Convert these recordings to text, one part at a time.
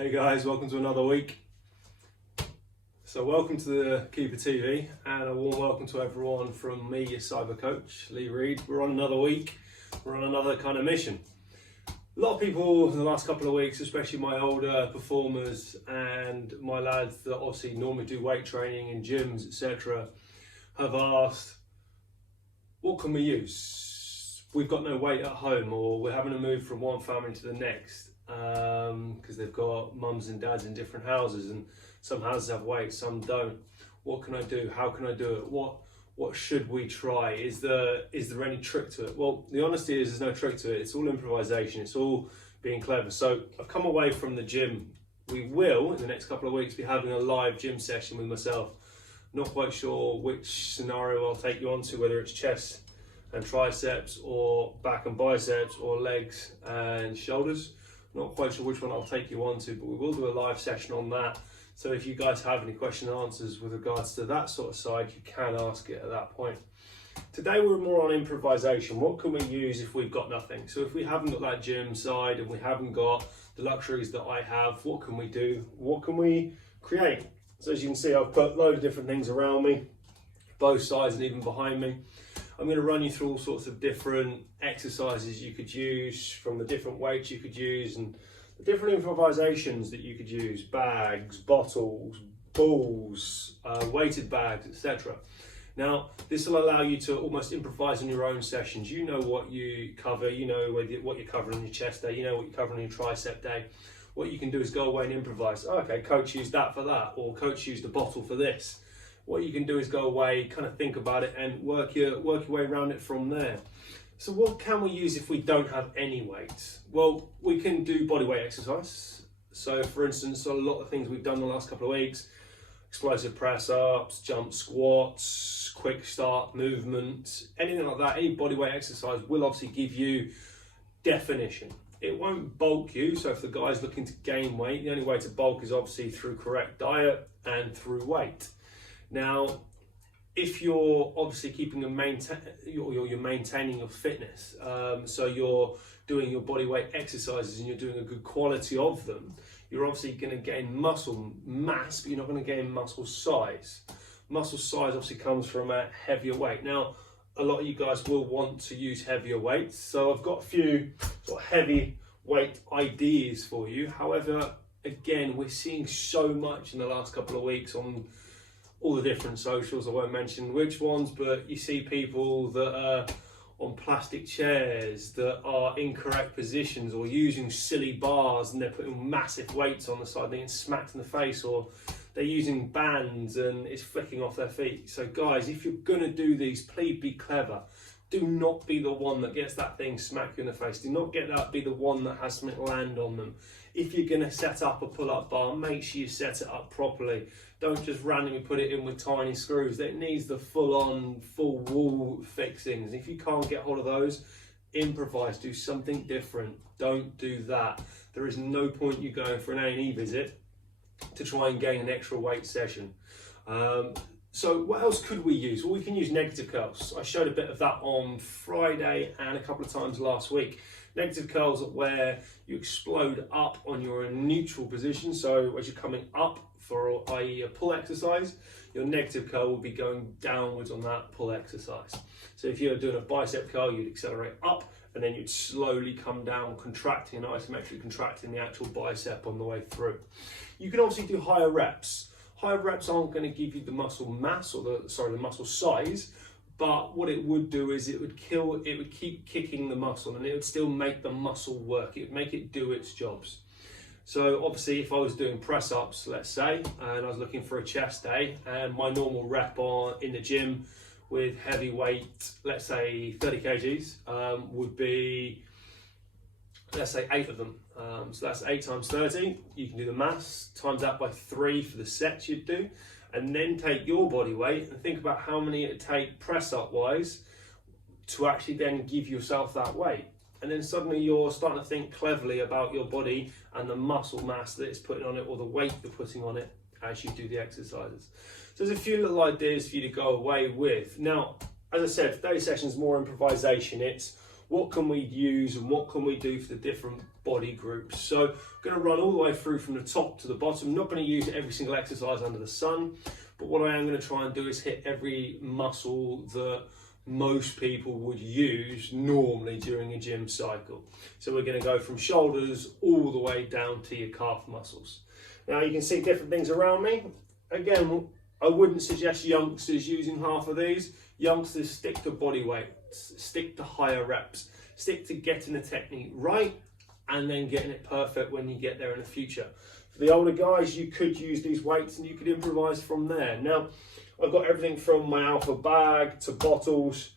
Hey guys, welcome to another week. So welcome to the Keeper TV and a warm welcome to everyone from me, your cyber coach, Lee Reed. We're on another week, we're on another kind of mission. A lot of people in the last couple of weeks, especially my older performers and my lads that obviously normally do weight training in gyms, etc., have asked, what can we use? We've got no weight at home, or we're having to move from one family to the next because they've got mums and dads in different houses, and some houses have weights, some don't. What can I do? How can I do it? What should we try? Is there any trick to it? Well, the honesty is there's no trick to it. It's all improvisation. It's all being clever. So I've come away from the gym. We will, in the next couple of weeks, be having a live gym session with myself. Not quite sure which scenario I'll take you on to, whether it's chest and triceps, or back and biceps, or legs and shoulders. Not quite sure which one I'll take you on to, but we will do a live session on that. So if you guys have any question and answers with regards to that sort of side, you can ask it at that point. Today we're more on improvisation. What can we use if we've got nothing? So if we haven't got that gym side and we haven't got the luxuries that I have, what can we do? What can we create? So as you can see, I've put a load of different things around me, both sides and even behind me. I'm going to run you through all sorts of different exercises you could use, from the different weights you could use and the different improvisations that you could use: bags, bottles, balls, weighted bags, etc. Now, this will allow you to almost improvise on your own sessions. You know what you cover, you know what you're covering on your chest day, you know what you're covering on your tricep day. What you can do is go away and improvise. Oh, okay, coach used that for that, or coach used a bottle for this. What you can do is go away, kind of think about it, and work your way around it from there. So what can we use if we don't have any weights? Well, we can do body weight exercise. So for instance, a lot of things we've done the last couple of weeks: explosive press ups, jump squats, quick start movement, anything like that. Any body weight exercise will obviously give you definition. It won't bulk you. So if the guy's looking to gain weight, the only way to bulk is obviously through correct diet and through weight. Now, if you're obviously keeping you're maintaining your fitness, so you're doing your body weight exercises and you're doing a good quality of them, you're obviously going to gain muscle mass, but you're not going to gain muscle size. Muscle size obviously comes from a heavier weight. Now, a lot of you guys will want to use heavier weights, so I've got a few sort of heavy weight ideas for you. However, again, we're seeing so much in the last couple of weeks on all the different socials. I won't mention which ones, but you see people that are on plastic chairs that are incorrect positions, or using silly bars and they're putting massive weights on the side, they're getting smacked in the face, or they're using bands and it's flicking off their feet. So guys, if you're gonna do these, please be clever. Do not be the one that gets that thing smacked in the face. Do not be the one that has something land on them. If you're gonna set up a pull-up bar, make sure you set it up properly. Don't just randomly put it in with tiny screws. It needs the full wall fixings. If you can't get hold of those, improvise, do something different. Don't do that. There is no point you going for an A&E visit to try and gain an extra weight session. So what else could we use? Well, we can use negative curls. I showed a bit of that on Friday and a couple of times last week. Negative curls are where you explode up on your neutral position. So as you're coming up for, i.e. a pull exercise, your negative curl will be going downwards on that pull exercise. So if you're doing a bicep curl, you'd accelerate up and then you'd slowly come down, contracting and isometrically contracting the actual bicep on the way through. You can obviously do higher reps. Higher reps aren't going to give you the muscle mass, or the muscle size, but what it would do is it would keep kicking the muscle, and it would still make the muscle work. It would make it do its jobs. So obviously if I was doing press ups, let's say, and I was looking for a chest day, and my normal rep in the gym with heavy weight, let's say 30 kgs, would be, let's say 8 of them. So that's 8 times 30. You can do the maths, times that by 3 for the sets you'd do, and then take your body weight and think about how many it'd take press up wise to actually then give yourself that weight. And then suddenly you're starting to think cleverly about your body and the muscle mass that it's putting on it, or the weight you're putting on it as you do the exercises. So there's a few little ideas for you to go away with. Now, as I said, today's session is more improvisation. It's what can we use and what can we do for the different body groups. So I'm going to run all the way through from the top to the bottom. I'm not going to use every single exercise under the sun, but what I am going to try and do is hit every muscle that most people would use normally during a gym cycle. So we're going to go from shoulders all the way down to your calf muscles. Now you can see different things around me. Again, I wouldn't suggest youngsters using half of these. Youngsters, stick to body weight, stick to higher reps, stick to getting the technique right and then getting it perfect when you get there in the future. For the older guys, you could use these weights and you could improvise from there. Now, I've got everything from my Alpha bag to bottles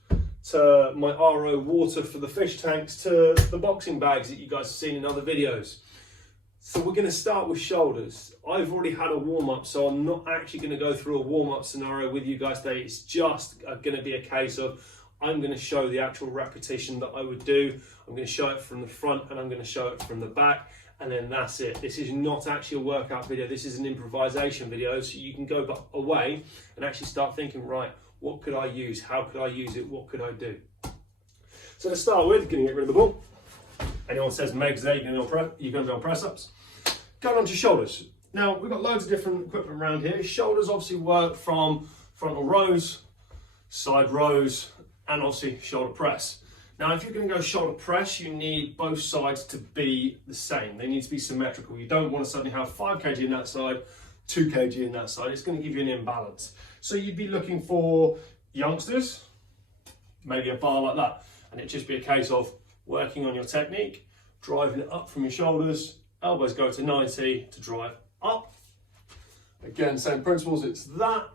to my RO water for the fish tanks to the boxing bags that you guys have seen in other videos. So we're going to start with shoulders. I've already had a warm-up, so I'm not actually going to go through a warm-up scenario with you guys today. It's just going to be a case of I'm going to show the actual repetition that I would do. I'm going to show it from the front and I'm going to show it from the back, and then that's it. This is not actually a workout video. This is an improvisation video, so you can go away and actually start thinking, right, what could I use? How could I use it? What could I do? So to start with, going to get rid of the ball. Anyone says Megs there, you're going to be on press-ups. Going on to shoulders. Now, we've got loads of different equipment around here. Shoulders obviously work from frontal rows, side rows, and obviously shoulder press. Now, if you're going to go shoulder press, you need both sides to be the same. They need to be symmetrical. You don't want to suddenly have 5 kg in that side, 2 kg in that side. It's going to give you an imbalance. So you'd be looking for youngsters, maybe a bar like that, and it'd just be a case of working on your technique, driving it up from your shoulders, elbows go to 90 to drive up. Again, same principles, it's that.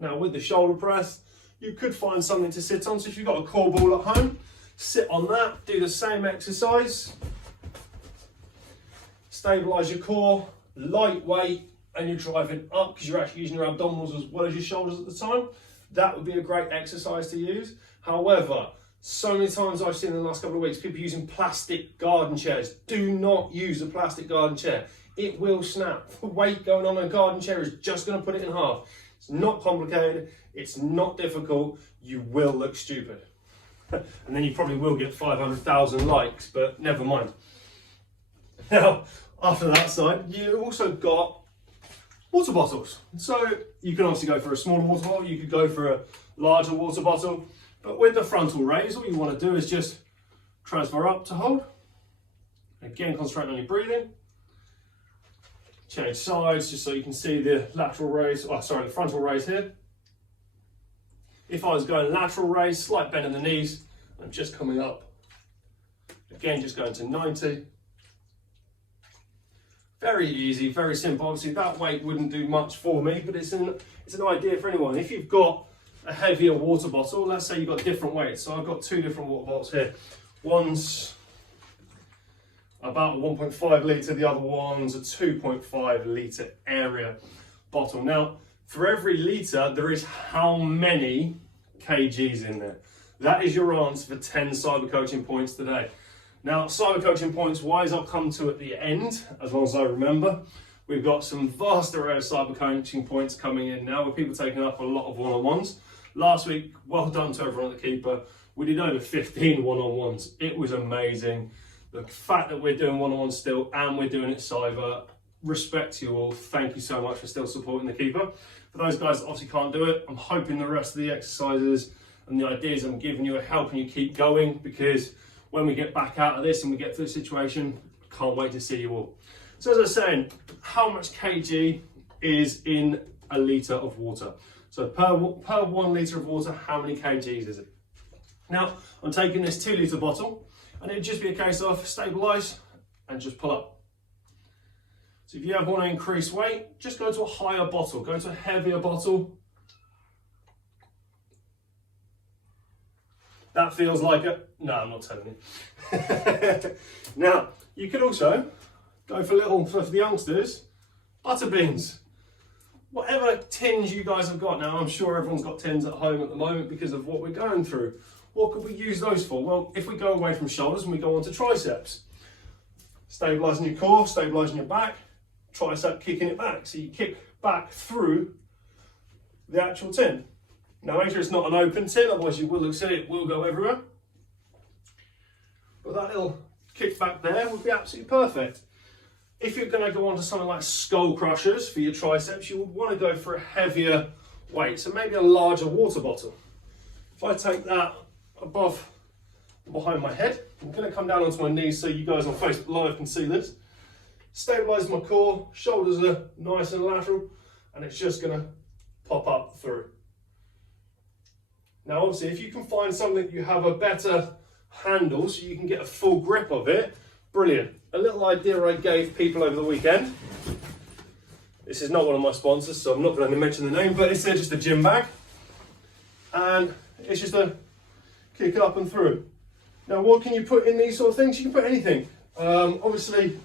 Now with the shoulder press, you could find something to sit on. So if you've got a core ball at home, sit on that, do the same exercise. Stabilize your core, lightweight, and you're driving up because you're actually using your abdominals as well as your shoulders at the time. That would be a great exercise to use. However, so many times I've seen in the last couple of weeks, people using plastic garden chairs. Do not use a plastic garden chair. It will snap. The weight going on a garden chair is just going to put it in half. It's not complicated. It's not difficult. You will look stupid. And then you probably will get 500,000 likes, but never mind. Now, after that side, you also got water bottles. So you can obviously go for a smaller water bottle. You could go for a larger water bottle. But with the frontal raise, all you want to do is just transfer up to hold. Again, concentrate on your breathing. Change sides just so you can see the lateral raise, the frontal raise here. If I was going lateral raise, slight bend in the knees, I'm just coming up. Again, just going to 90. Very easy, very simple. Obviously that weight wouldn't do much for me, but it's an idea for anyone. If you've got a heavier water bottle, let's say you've got different weights. So I've got 2 different water bottles here. One's about a 1.5 litre, the other one's a 2.5 litre area bottle. Now, for every litre, there is how many kgs in there? That is your answer for 10 cyber coaching points today. Now, cyber coaching points wise, I'll come to at the end, as long as I remember. We've got some vast array of cyber coaching points coming in now, with people taking up a lot of one-on-ones. Last week, well done to everyone at the Keeper. We did over 15 one-on-ones. It was amazing. The fact that we're doing one-on-one still and we're doing it cyber, respect to you all. Thank you so much for still supporting the Keeper. For those guys that obviously can't do it, I'm hoping the rest of the exercises and the ideas I'm giving you are helping you keep going, because when we get back out of this and we get through the situation, I can't wait to see you all. So as I was saying, how much kg is in a litre of water? So per 1 litre of water, how many kgs is it? Now, I'm taking this 2 litre bottle, and it'd just be a case of stabilise and just pull up. So if you ever want to increase weight, just go to a higher bottle, go to a heavier bottle. That feels like a, no, I'm not telling you. Now, you could also go for the youngsters, butter beans. Whatever tins you guys have got now, I'm sure everyone's got tins at home at the moment because of what we're going through. What could we use those for? Well, if we go away from shoulders and we go on to triceps, stabilising your core, stabilising your back, tricep kicking it back. So you kick back through the actual tin. Now make sure it's not an open tin, otherwise you will look silly, it will go everywhere. But that little kick back there would be absolutely perfect. If you're going to go on to something like skull crushers for your triceps, you would want to go for a heavier weight, so maybe a larger water bottle. If I take that above behind my head, I'm going to come down onto my knees so you guys on Facebook Live can see this. Stabilise my core, shoulders are nice and lateral, and it's just going to pop up through. Now obviously if you can find something you have a better handle so you can get a full grip of it, brilliant. A little idea I gave people over the weekend. This is not one of my sponsors, so I'm not going to mention the name, but it's just a gym bag. And it's just a kick up and through. Now what can you put in these sort of things? You can put anything. Obviously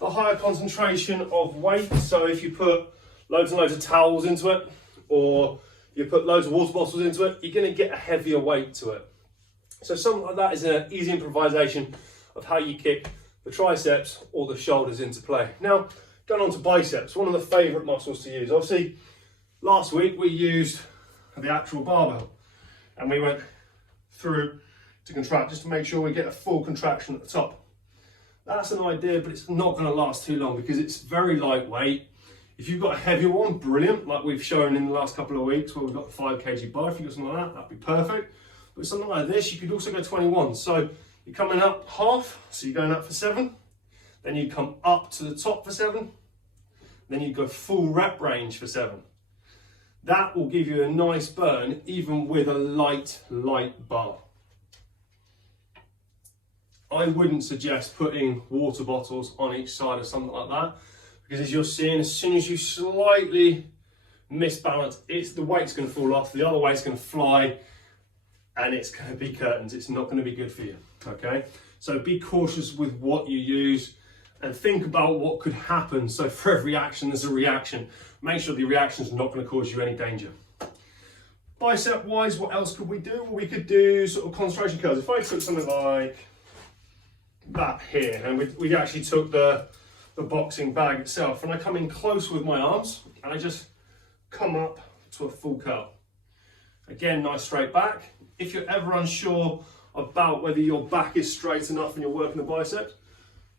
the higher concentration of weight, so if you put loads and loads of towels into it, or you put loads of water bottles into it, you're going to get a heavier weight to it. So something like that is an easy improvisation of how you kick the triceps or the shoulders into play. Now, going on to biceps, one of the favourite muscles to use. Obviously, last week we used the actual barbell and we went through to contract just to make sure we get a full contraction at the top. That's an idea, but it's not going to last too long because it's very lightweight. If you've got a heavier one, brilliant, like we've shown in the last couple of weeks where we've got the 5 kg bar. If you've got something like that, that'd be perfect. But something like this, you could also go 21. So you're coming up half, so you're going up for 7. Then you come up to the top for 7. Then you go full rep range for 7. That will give you a nice burn, even with a light bar. I wouldn't suggest putting water bottles on each side of something like that, because as you're seeing, as soon as you slightly misbalance, the weight's going to fall off, the other weight's going to fly, and it's going to be curtains. It's not going to be good for you, okay? So be cautious with what you use and think about what could happen. So for every action, there's a reaction. Make sure the reaction is not going to cause you any danger. Bicep wise, what else could we do? Well, we could do sort of concentration curls. If I took something like that here, and we actually took the boxing bag itself, and I come in close with my arms and I just come up to a full curl. Again, nice straight back. If you're ever unsure about whether your back is straight enough and you're working the biceps,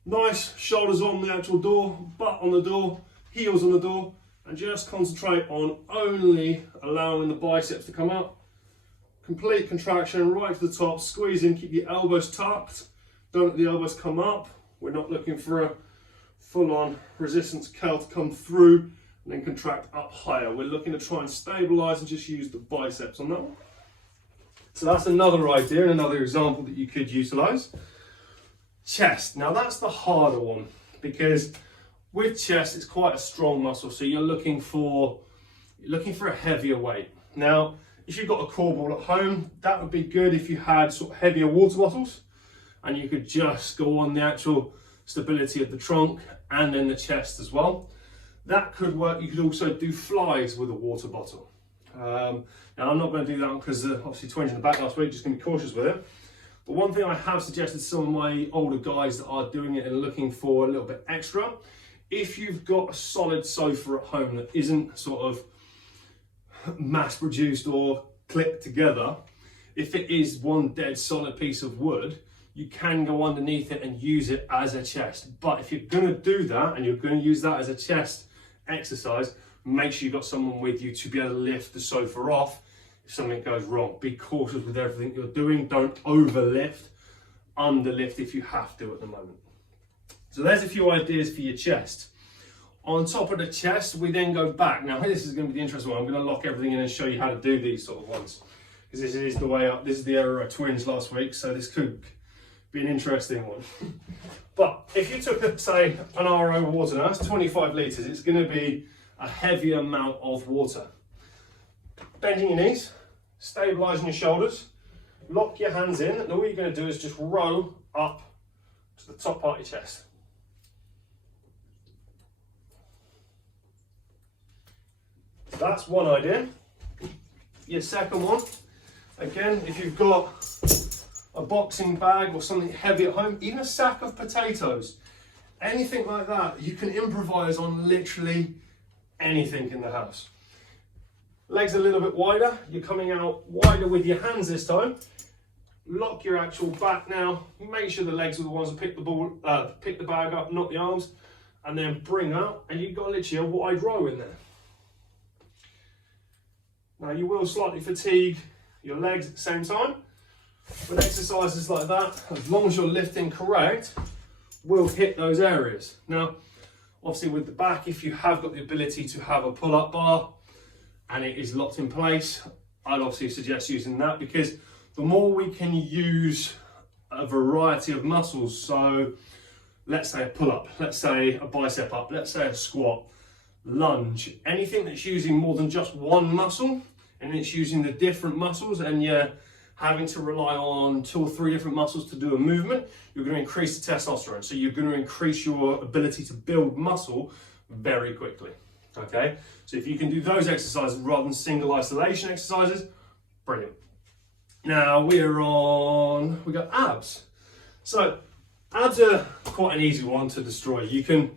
nice shoulders on the actual door, butt on the door, heels on the door, and just concentrate on only allowing the biceps to come up. Complete contraction right to the top, squeeze in, keep your elbows tucked, don't let the elbows come up. We're not looking for a full-on resistance curl to come through and then contract up higher. We're looking to try and stabilize and just use the biceps on that one. So that's another idea and another example that you could utilize. Chest, now that's the harder one, because with chest it's quite a strong muscle, so you're looking for a heavier weight. Now if you've got a core ball at home, that would be good if you had sort of heavier water bottles and you could just go on the actual stability of the trunk and then the chest as well. That could work. You could also do flies with a water bottle. Now I'm not going to do that because obviously 20 in the back last week, just going to be cautious with it. But one thing I have suggested to some of my older guys that are doing it and looking for a little bit extra, if you've got a solid sofa at home that isn't sort of mass produced or clipped together, if it is one dead solid piece of wood, you can go underneath it and use it as a chest. But if you're going to do that and you're going to use that as a chest exercise, make sure you've got someone with you to be able to lift the sofa off if something goes wrong. Be cautious with everything you're doing. Don't overlift, underlift if you have to at the moment. So there's a few ideas for your chest. On top of the chest, we then go back. Now this is going to be the interesting one. I'm going to lock everything in and show you how to do these sort of ones, because this is the way up. This is the area I twinged last week, so this could be an interesting one. But if you took, say, an RO water, now that's 25 litres, it's going to be a heavy amount of water. Bending your knees, stabilising your shoulders, lock your hands in, and all you're going to do is just row up to the top part of your chest. So that's one idea. Your second one, again, if you've got a boxing bag or something heavy at home, even a sack of potatoes, anything like that, you can improvise on literally anything in the house. Legs a little bit wider, you're coming out wider with your hands this time. lock your actual back now. Make sure the legs are the ones that pick the bag up, not the arms, and then bring up, and you've got literally a wide row in there. Now you will slightly fatigue your legs at the same time, but exercises like that, as long as you're lifting correct, will hit those areas. Now, obviously with the back, if you have got the ability to have a pull-up bar and it is locked in place, I'd obviously suggest using that, because the more we can use a variety of muscles, so let's say a pull-up, let's say a bicep up, let's say a squat, lunge, anything that's using more than just one muscle, and it's using the different muscles, and you're having to rely on 2 or 3 different muscles to do a movement, you're going to increase the testosterone. So you're going to increase your ability to build muscle very quickly. Okay, so if you can do those exercises rather than single isolation exercises, brilliant. Now we got abs. So abs are quite an easy one to destroy. You can,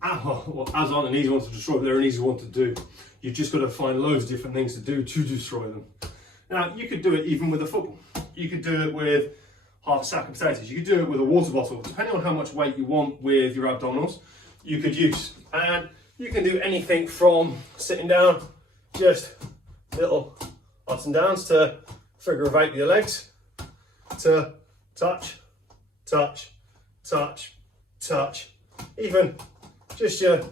well, abs aren't an easy one to destroy, but they're an easy one to do. You've just got to find loads of different things to do to destroy them. Now you could do it even with a football. You could do it with half a sack of potatoes. You could do it with a water bottle. Depending on how much weight you want with your abdominals, you could use. And you can do anything from sitting down, just little ups and downs, to figure of 8 with your legs, to touch, touch, touch, touch, even just your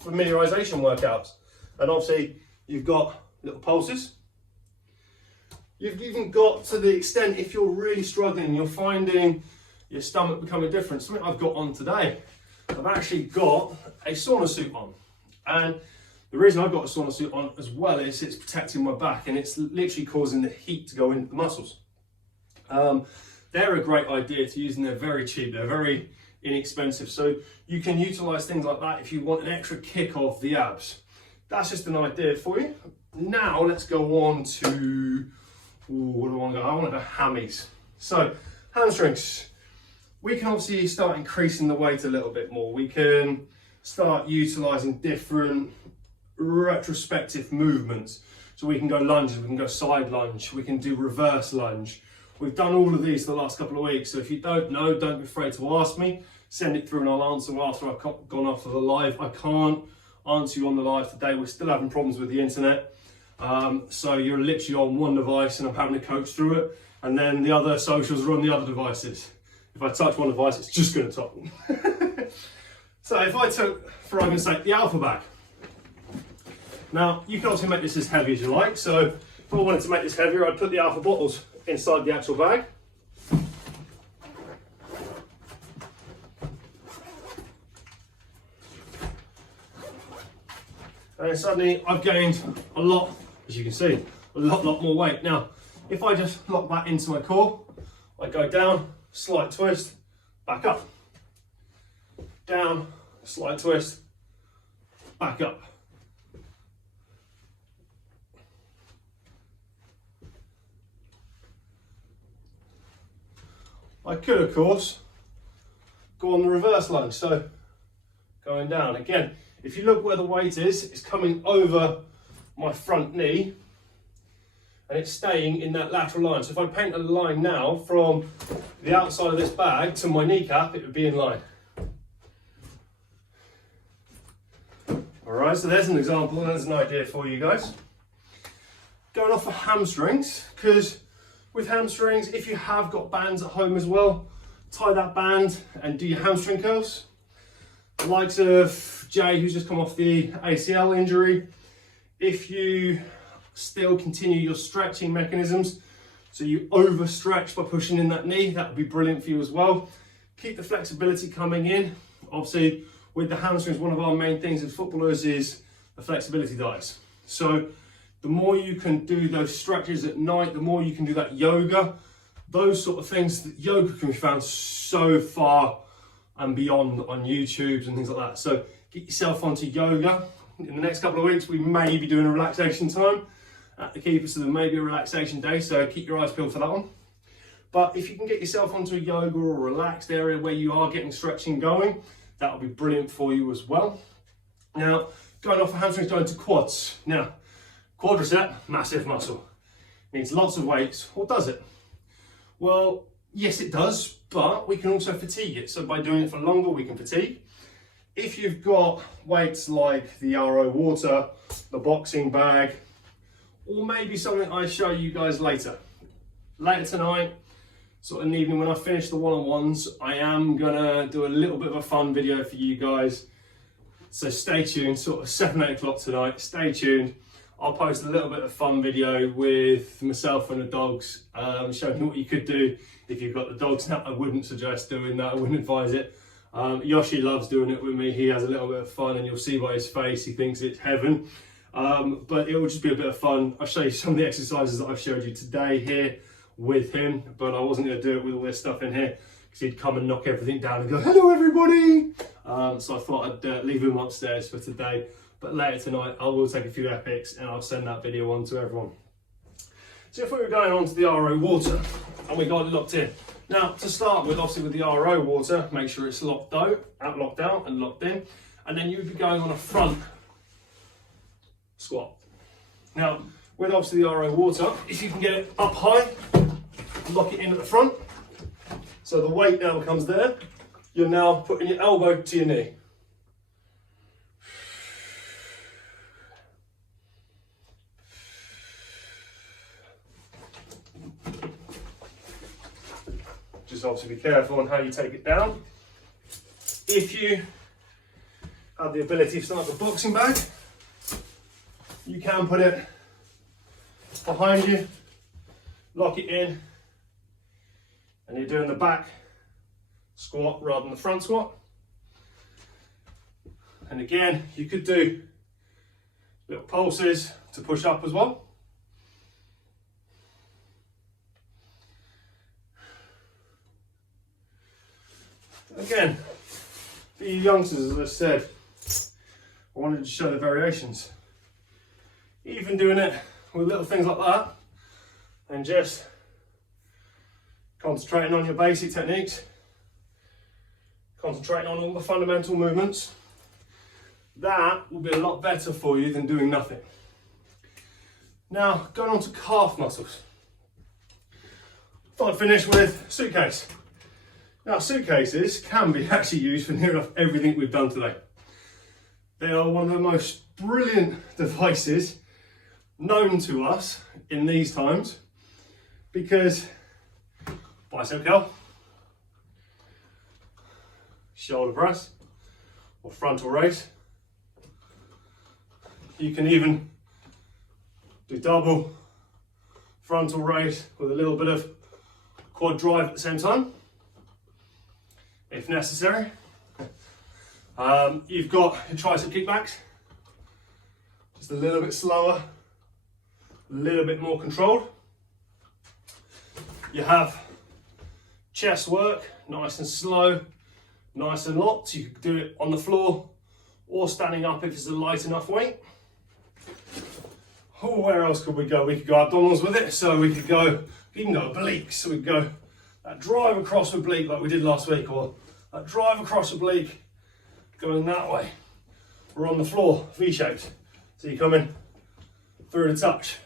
familiarization workouts. And obviously you've got little pulses. You've even got to the extent, if you're really struggling, you're finding your stomach becoming different. Something I've got on today, I've actually got a sauna suit on. And the reason I've got a sauna suit on as well is it's protecting my back, and it's literally causing the heat to go into the muscles. They're a great idea to use, and they're very cheap. They're very inexpensive. So you can utilize things like that if you want an extra kick off the abs. That's just an idea for you. Now let's go on to, what do I want to go? I want to go hammies. So hamstrings. We can obviously start increasing the weight a little bit more. We can start utilizing different retrospective movements. So we can go lunges, we can go side lunge, we can do reverse lunge. We've done all of these the last couple of weeks. So if you don't know, don't be afraid to ask me. Send it through and I'll answer after I've gone off of the live. I can't answer you on the live today. We're still having problems with the internet. So you're literally on one device and I'm having to coach through it. And then the other socials are on the other devices. If I touch one device, it's just going to top them. So if I took, for argument's sake, the alpha bag. Now, you can obviously make this as heavy as you like. So if I wanted to make this heavier, I'd put the alpha bottles inside the actual bag. And suddenly I've gained a lot, as you can see, a lot more weight. Now, if I just lock that into my core, I go down, slight twist, back up. Down, slight twist, back up. I could, of course, go on the reverse lunge, so going down. Again, if you look where the weight is, it's coming over my front knee and it's staying in that lateral line. So if I paint a line now from the outside of this bag to my kneecap, it would be in line. All right, so there's an example and there's an idea for you guys. Going off for hamstrings, because with hamstrings, if you have got bands at home as well, tie that band and do your hamstring curls. The likes of Jay, who's just come off the ACL injury, if you still continue your stretching mechanisms, so you overstretch by pushing in that knee, that would be brilliant for you as well. Keep the flexibility coming in. Obviously, with the hamstrings, one of our main things as footballers is the flexibility diets. So the more you can do those stretches at night, the more you can do that yoga, those sort of things. That yoga can be found so far and beyond on YouTube and things like that. So get yourself onto yoga. In the next couple of weeks, we may be doing a relaxation time at the Keeper, so there may be a relaxation day, so keep your eyes peeled for that one. But if you can get yourself onto a yoga or a relaxed area where you are getting stretching going, that will be brilliant for you as well. Now, going off of hamstrings, going to quads. Now, quadricep, massive muscle. Needs lots of weights, or does it? Well, yes it does, but we can also fatigue it. So by doing it for longer, we can fatigue. If you've got weights like the RO Water, the boxing bag, or maybe something I show you guys later tonight, sort of in the evening when I finish the one-on-ones, I am gonna do a little bit of a fun video for you guys. So stay tuned, sort of 7, 8 o'clock tonight, stay tuned. I'll post a little bit of fun video with myself and the dogs, showing you what you could do if you've got the dogs. Now, I wouldn't suggest doing that, I wouldn't advise it. Yoshi loves doing it with me, he has a little bit of fun and you'll see by his face, he thinks it's heaven. But it will just be a bit of fun. I'll show you some of the exercises that I've showed you today here with him, but I wasn't going to do it with all this stuff in here because he'd come and knock everything down and go, hello everybody! So I thought I'd leave him upstairs for today, but later tonight I will take a few epics and I'll send that video on to everyone. So if we were going on to the RO Water and we got it locked in. Now to start with, obviously with the RO Water, make sure it's locked out and locked in, and then you would be going on a front squat. Now with obviously the RO Water, if you can get it up high, lock it in at the front, so the weight now comes there, you're now putting your elbow to your knee. Just obviously be careful on how you take it down. If you have the ability to start the boxing bag, you can put it behind you, lock it in, and you're doing the back squat rather than the front squat. And again, you could do little pulses to push up as well. Again, for you youngsters, as I said, I wanted to show the variations. Even doing it with little things like that, and just concentrating on your basic techniques, concentrating on all the fundamental movements, that will be a lot better for you than doing nothing. Now, going on to calf muscles. Thought I'd finish with suitcase. Now, suitcases can be actually used for near enough everything we've done today. They are one of the most brilliant devices known to us in these times, because bicep curl, shoulder press, or frontal raise. You can even do double frontal raise with a little bit of quad drive at the same time, if necessary. You've got your tricep kickbacks, just a little bit slower, a little bit more controlled. You have chest work, nice and slow, nice and locked. You could do it on the floor or standing up if it's a light enough weight. Oh, where else could we go? We could go abdominals with it, so we could go, even go obliques. So we could go that drive across oblique like we did last week, or that drive across oblique going that way. We're on the floor, V-shaped. So you come in through the touch.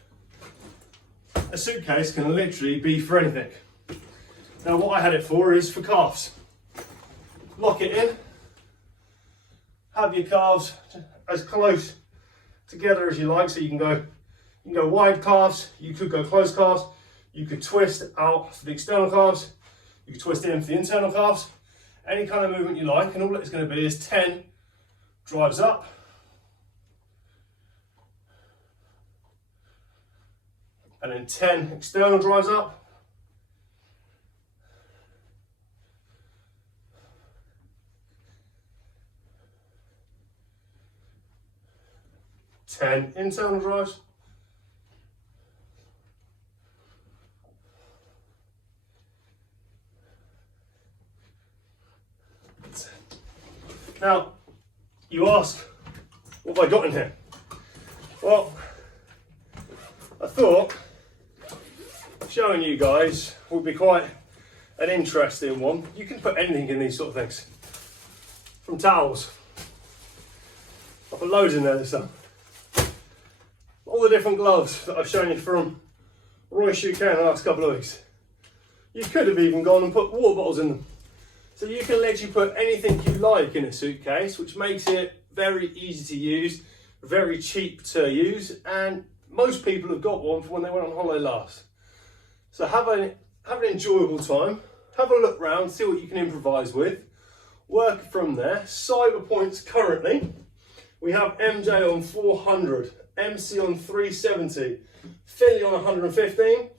A suitcase can literally be for anything. Now what I had it for is for calves. Lock it in, have your calves as close together as you like, so you can go wide calves, you could go closed calves, you could twist out for the external calves, you could twist in for the internal calves, any kind of movement you like, and all it's going to be is 10 drives up, and then 10 external drives up, ten internal drives, now you ask, what have I got in here? Well, I thought showing you guys would be quite an interesting one. You can put anything in these sort of things, from towels. I put loads in there this time. All the different gloves that I've shown you from Roy Shukan in the last couple of weeks. You could have even gone and put water bottles in them. So you can literally put anything you like in a suitcase, which makes it very easy to use, very cheap to use, and most people have got one for when they went on holiday last. So have an enjoyable time, have a look round, see what you can improvise with, work from there. Cyber points currently, we have MJ on 400, MC on 370, Philly on 115,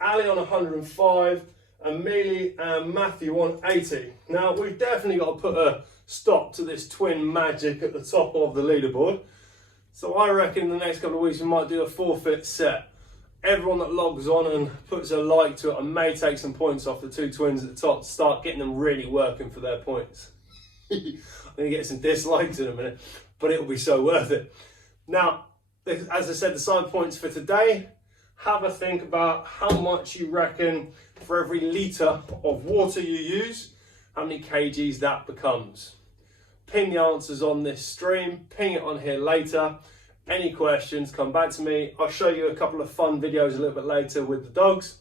Ali on 105, and Mealy and Matthew on 80. Now we've definitely got to put a stop to this twin magic at the top of the leaderboard. So I reckon in the next couple of weeks we might do a forfeit set. Everyone that logs on and puts a like to it, I may take some points off the two twins at the top to start getting them really working for their points. I'm going to get some dislikes in a minute, but it'll be so worth it. Now, as I said, the side points for today, have a think about how much you reckon for every litre of water you use, how many kgs that becomes. Ping the answers on this stream, ping it on here later. Any questions, come back to me. I'll show you a couple of fun videos a little bit later with the dogs.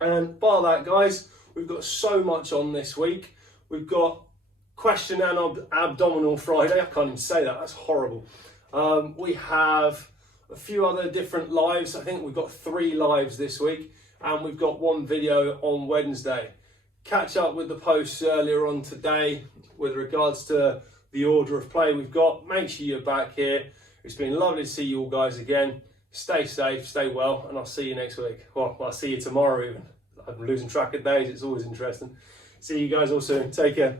And bar that, guys, we've got so much on this week. We've got question and abdominal Friday. I can't even say that, that's horrible. We have a few other different lives. I think we've got 3 lives this week, and we've got 1 video on Wednesday. Catch up with the posts earlier on today with regards to the order of play we've got. Make sure you're back here. It's been lovely to see you all guys again. Stay safe, stay well, and I'll see you next week. Well, I'll see you tomorrow even. I'm losing track of days, it's always interesting. See you guys all soon. Take care.